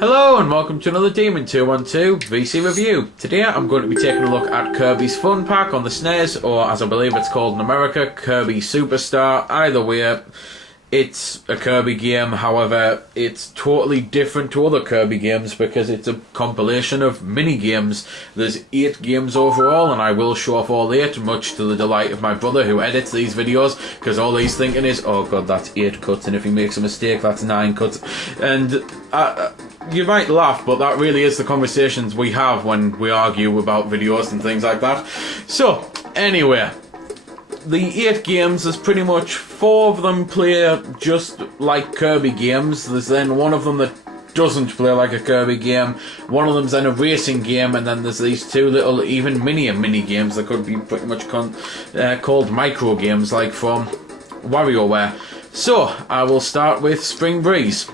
Hello and welcome to another Demon 212 VC review. Today I'm going to be taking a look at Kirby's Fun Pack on the SNES, or as I believe it's called in America, Kirby Superstar. Either way, it's a Kirby game, however, it's totally different to other Kirby games because it's a compilation of mini-games. There's 8 games overall, and I will show off all 8, much to the delight of my brother who edits these videos, because all he's thinking is, oh god, that's 8 cuts, and if he makes a mistake, that's 9 cuts. And you might laugh, but that really is the conversations we have when we argue about videos and things like that. So, anyway, the 8 games, there's pretty much 4 of them play just like Kirby games. There's then one of them that doesn't play like a Kirby game. One of them's then a racing game, and then there's these 2 little even mini games that could be pretty much called micro games, like from WarioWare. So, I will start with Spring Breeze.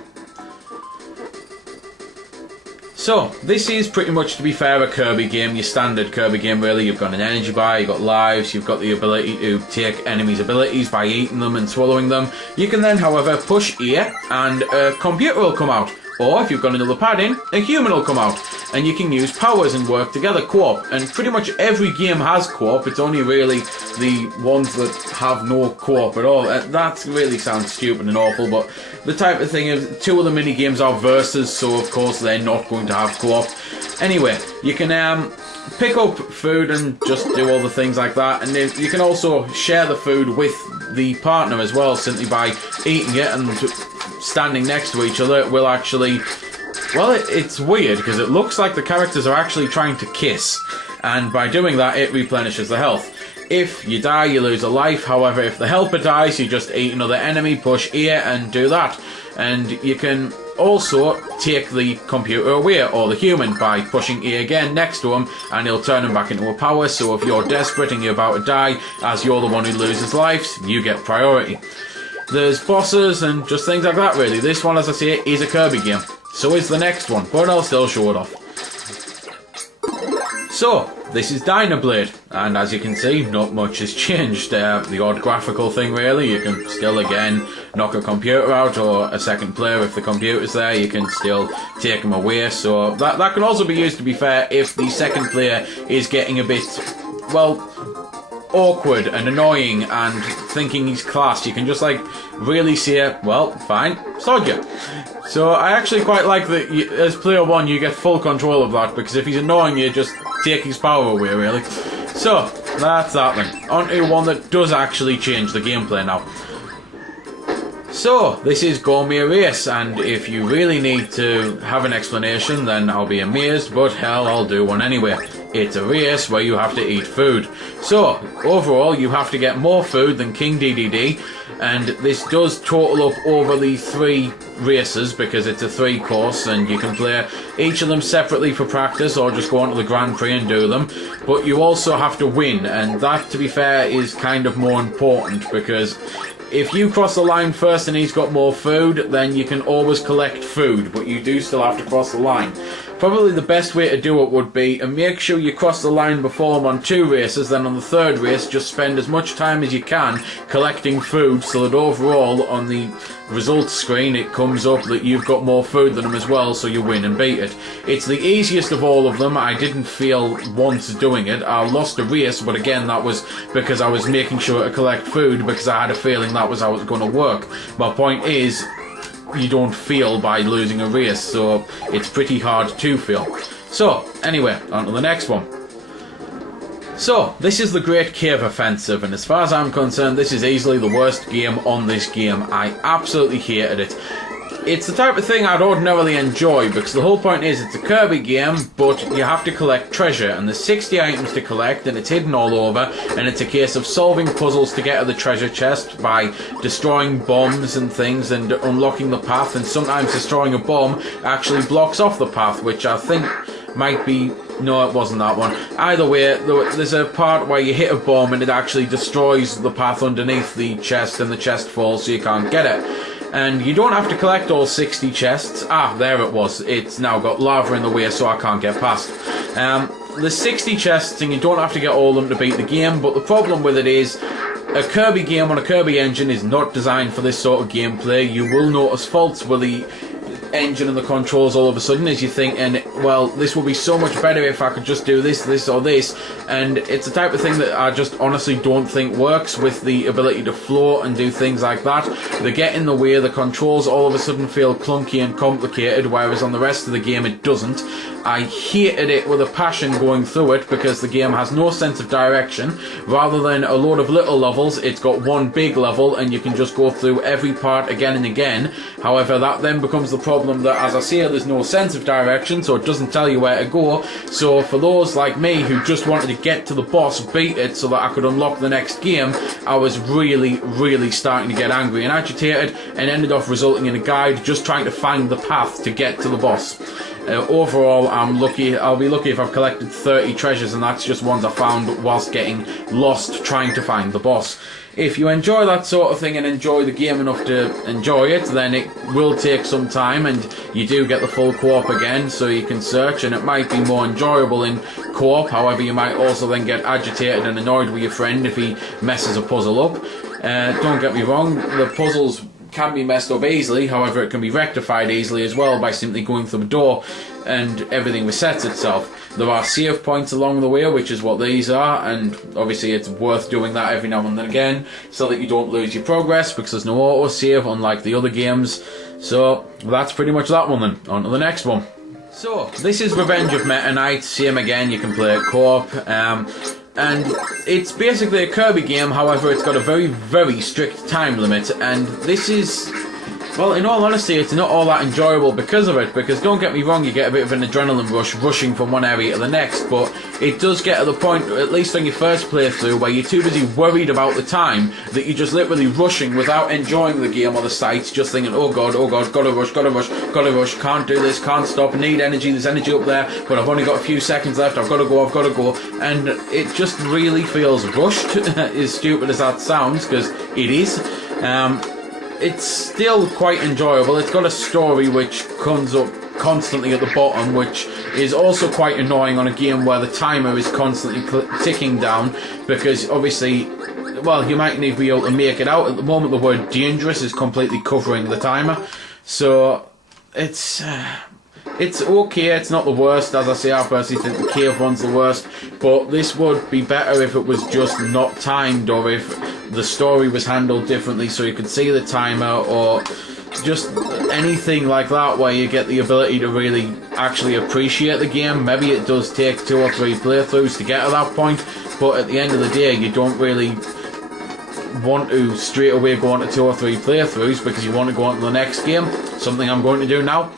So, this is pretty much, to be fair, a Kirby game, your standard Kirby game really. You've got an energy bar, you've got lives, you've got the ability to take enemies' abilities by eating them and swallowing them. You can then, however, push A and a computer will come out. Or, if you've got another pad in, a human will come out. And you can use powers and work together, co-op. And pretty much every game has co-op. It's only really the ones that have no co-op at all. That really sounds stupid and awful, but the type of thing is, 2 of the mini-games are versus, so of course they're not going to have co-op. Anyway, you can pick up food and just do all the things like that. And then you can also share the food with the partner as well, simply by eating it and standing next to each other. It will actually, well, it's weird because it looks like the characters are actually trying to kiss, and by doing that it replenishes the health. If you die, you lose a life. However, if the helper dies, you just eat another enemy, push A and do that. And you can also take the computer away, or the human, by pushing A again next to him, and he'll turn him back into a power. So if you're desperate and you're about to die, as you're the one who loses lives, you get priority. There's bosses and just things like that, really. This one, as I say, is a Kirby game. So is the next one, but I'll still show it off. So, this is Dinah Blade, and as you can see, not much has changed. The odd graphical thing, really. You can still, again, knock a computer out, or a second player if the computer's there. You can still take them away, so that can also be used, to be fair, if the second player is getting a bit, well, awkward and annoying and thinking he's class. You can just, like, really say, well, fine, sod you. So I actually quite like that as player 1 you get full control of that, because if he's annoying you, just take his power away, really. So, that's that then. On to one that does actually change the gameplay now. So, this is Gourmet Race, and if you really need to have an explanation, then I'll be amazed, but hell, I'll do one anyway. It's a race where you have to eat food. So, overall, you have to get more food than King DDD, and this does total up over the 3 races, because it's a 3 course, and you can play each of them separately for practice, or just go on to the Grand Prix and do them. But you also have to win, and that, to be fair, is kind of more important, because if you cross the line first and he's got more food, then you can always collect food, but you do still have to cross the line. Probably the best way to do it would be to make sure you cross the line before him on 2 races, then on the 3rd race just spend as much time as you can collecting food, so that overall on the results screen it comes up that you've got more food than him as well, so you win and beat it. It's the easiest of all of them. I didn't feel once doing it. I lost a race, but again that was because I was making sure to collect food, because I had a feeling that was how it was going to work. My point is, you don't feel by losing a race, so it's pretty hard to feel. So, anyway, on to the next one. So, this is the Great Cave Offensive, and as far as I'm concerned, this is easily the worst game on this game. I absolutely hated it. It's the type of thing I'd ordinarily enjoy, because the whole point is it's a Kirby game, but you have to collect treasure, and there's 60 items to collect, and it's hidden all over, and it's a case of solving puzzles to get to the treasure chest by destroying bombs and things and unlocking the path, and sometimes destroying a bomb actually blocks off the path, which I think might be... no, it wasn't that one. Either way, there's a part where you hit a bomb and it actually destroys the path underneath the chest, and the chest falls so you can't get it. And you don't have to collect all 60 chests. Ah, there it was. It's now got lava in the way, so I can't get past. There's 60 chests, and you don't have to get all of them to beat the game, but the problem with it is, a Kirby game on a Kirby engine is not designed for this sort of gameplay. You will notice faults with the engine and the controls all of a sudden is you're thinking, well, this would be so much better if I could just do this, this or this, and it's the type of thing that I just honestly don't think works with the ability to float and do things like that. They get in the way, the controls all of a sudden feel clunky and complicated, whereas on the rest of the game it doesn't. I hated it with a passion going through it because the game has no sense of direction. Rather than a load of little levels, it's got one big level and you can just go through every part again and again. However, that then becomes the problem that, as I say, there's no sense of direction, so it doesn't tell you where to go. So for those like me who just wanted to get to the boss, beat it so that I could unlock the next game, I was really starting to get angry and agitated, and ended off resulting in a guide just trying to find the path to get to the boss. Overall, I'll be lucky if I've collected 30 treasures, and that's just ones I found whilst getting lost trying to find the boss. If you enjoy that sort of thing and enjoy the game enough to enjoy it, then it will take some time, and you do get the full co-op again, so you can search, and it might be more enjoyable in co-op. However, you might also then get agitated and annoyed with your friend if he messes a puzzle up. Don't get me wrong, the puzzles can be messed up easily, however it can be rectified easily as well by simply going through the door and everything resets itself. There are save points along the way, which is what these are, and obviously it's worth doing that every now and then again so that you don't lose your progress, because there's no auto save unlike the other games. So that's pretty much that one then. On to the next one. So this is Revenge of Meta Knight. Same again, you can play it co-op. And it's basically a Kirby game, however it's got a very strict time limit, and this is, well, in all honesty, it's not all that enjoyable because of it, because don't get me wrong, you get a bit of an adrenaline rush rushing from one area to the next, but it does get to the point, at least on your first playthrough, where you're too busy worried about the time that you're just literally rushing without enjoying the game or the sights, just thinking, oh god, gotta rush, can't do this, can't stop, need energy, there's energy up there, but I've only got a few seconds left, I've got to go, and it just really feels rushed, as stupid as that sounds, because it is. It's still quite enjoyable. It's got a story which comes up constantly at the bottom, which is also quite annoying on a game where the timer is constantly ticking down, because obviously, well, you might need to be able to make it out. At the moment, the word dangerous is completely covering the timer, so it's okay, it's not the worst. As I say, I personally think the cave one's the worst, but this would be better if it was just not timed, or if the story was handled differently so you could see the timer, or just anything like that where you get the ability to really actually appreciate the game. Maybe it does take 2 or 3 playthroughs to get to that point, but at the end of the day you don't really want to straight away go on to 2 or 3 playthroughs, because you want to go on to the next game, something I'm going to do now.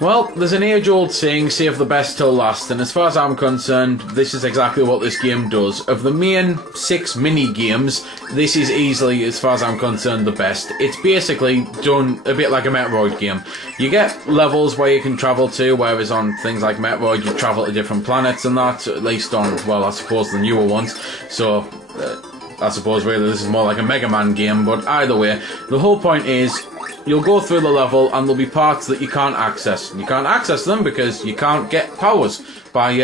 Well, there's an age-old saying, save the best till last, and as far as I'm concerned, this is exactly what this game does. Of the main 6 mini-games, this is easily, as far as I'm concerned, the best. It's basically done a bit like a Metroid game. You get levels where you can travel to, whereas on things like Metroid, you travel to different planets and that, at least on, well, I suppose the newer ones, so I suppose really this is more like a Mega Man game, but either way, the whole point is, you'll go through the level and there'll be parts that you can't access. You can't access them because you can't get powers by,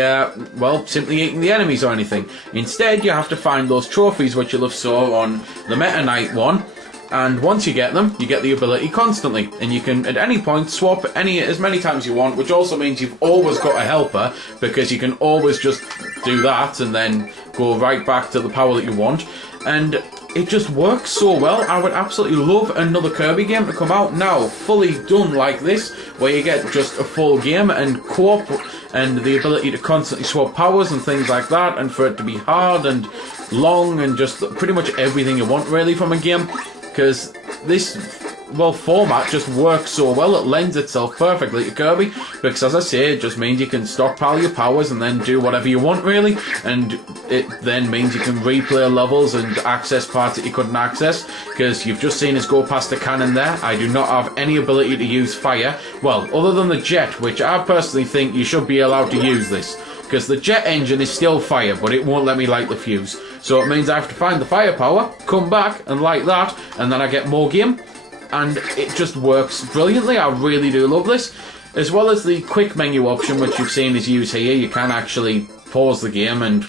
well, simply eating the enemies or anything. Instead, you have to find those trophies which you'll have saw on the Meta Knight one, and once you get them, you get the ability constantly, and you can at any point swap as many times you want, which also means you've always got a helper, because you can always just do that and then go right back to the power that you want, and it just works so well. I would absolutely love another Kirby game to come out now, fully done like this, where you get just a full game and co-op and the ability to constantly swap powers and things like that, and for it to be hard and long and just pretty much everything you want really from a game, because this, well, format just works so well. It lends itself perfectly to Kirby, because as I say, it just means you can stockpile your powers and then do whatever you want really, and it then means you can replay levels and access parts that you couldn't access, because you've just seen us go past the cannon there. I do not have any ability to use fire, well, other than the jet, which I personally think you should be allowed to use this, because the jet engine is still fire, but it won't let me light the fuse, so it means I have to find the firepower, come back and light that, and then I get more game. And it just works brilliantly. I really do love this. As well as the quick menu option, which you've seen is used here. You can actually pause the game and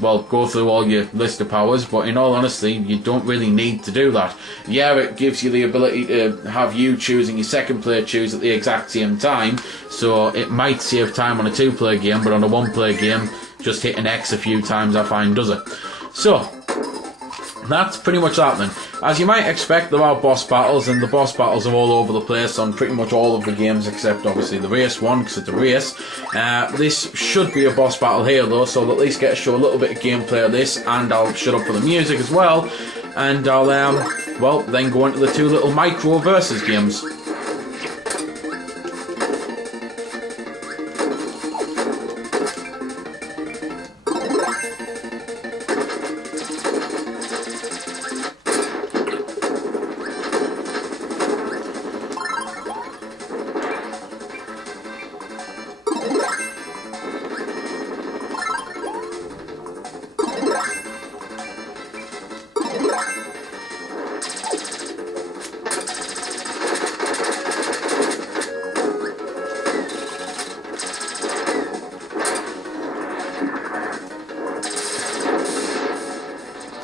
well, go through all your list of powers, but in all honesty, you don't really need to do that. Yeah, it gives you the ability to have you choose and your second player choose at the exact same time, so it might save time on a 2-player game, but on a 1-player game, just hitting X a few times I find does it. So, that's pretty much that then. As you might expect, there are boss battles, and the boss battles are all over the place on pretty much all of the games except obviously the race one, because it's a race. This should be a boss battle here though, so I'll at least get to show a little bit of gameplay of this, and I'll shut up for the music as well, and I'll well, then go into the 2 little micro versus games.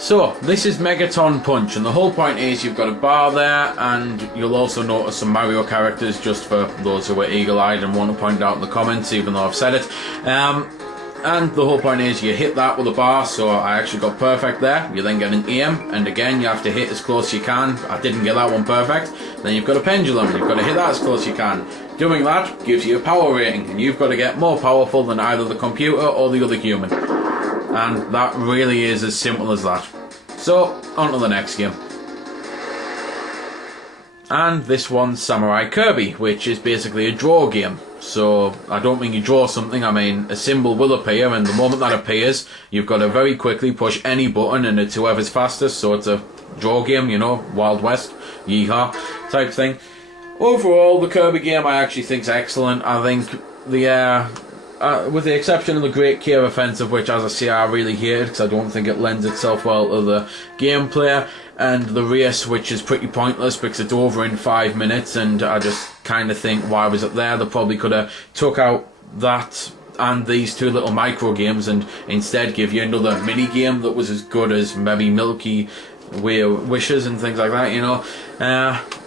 So, this is Megaton Punch, and the whole point is you've got a bar there, and you'll also notice some Mario characters, just for those who are eagle-eyed and want to point out in the comments, even though I've said it. And the whole point is you hit that with a bar, so I actually got perfect there. You then get an aim, and again you have to hit as close as you can. I didn't get that one perfect. Then you've got a pendulum, you've got to hit that as close as you can. Doing that gives you a power rating, and you've got to get more powerful than either the computer or the other human. And that really is as simple as that. So, on to the next game. And this one's Samurai Kirby, which is basically a draw game. So, I don't mean you draw something, I mean a symbol will appear, and the moment that appears, you've got to very quickly push any button, and it's whoever's fastest, so it's a draw game, you know, Wild West, yeehaw, type thing. Overall, the Kirby game I actually think is excellent. I think the with the exception of the Great Cave Offensive, which, as I say, I really hated because I don't think it lends itself well to the gameplay, and the race, which is pretty pointless because it's over in 5 minutes, and I just kind of think, why was it there? They probably could have took out that and these 2 little micro games and instead give you another mini game that was as good as maybe Milky Way Wishes and things like that, you know.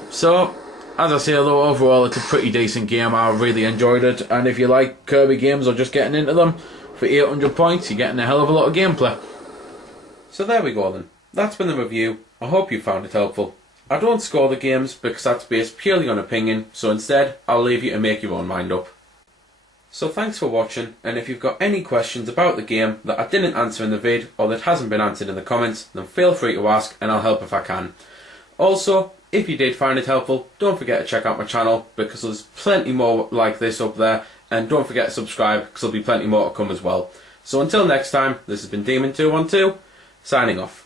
So, as I say, though, overall it's a pretty decent game. I really enjoyed it, and if you like Kirby games or just getting into them, for 800 points you're getting a hell of a lot of gameplay. So there we go then. That's been the review. I hope you found it helpful. I don't score the games because that's based purely on opinion, so instead I'll leave you to make your own mind up. So thanks for watching, and if you've got any questions about the game that I didn't answer in the vid or that hasn't been answered in the comments, then feel free to ask and I'll help if I can. Also, if you did find it helpful, don't forget to check out my channel because there's plenty more like this up there, and don't forget to subscribe because there'll be plenty more to come as well. So until next time, this has been Demon212, signing off.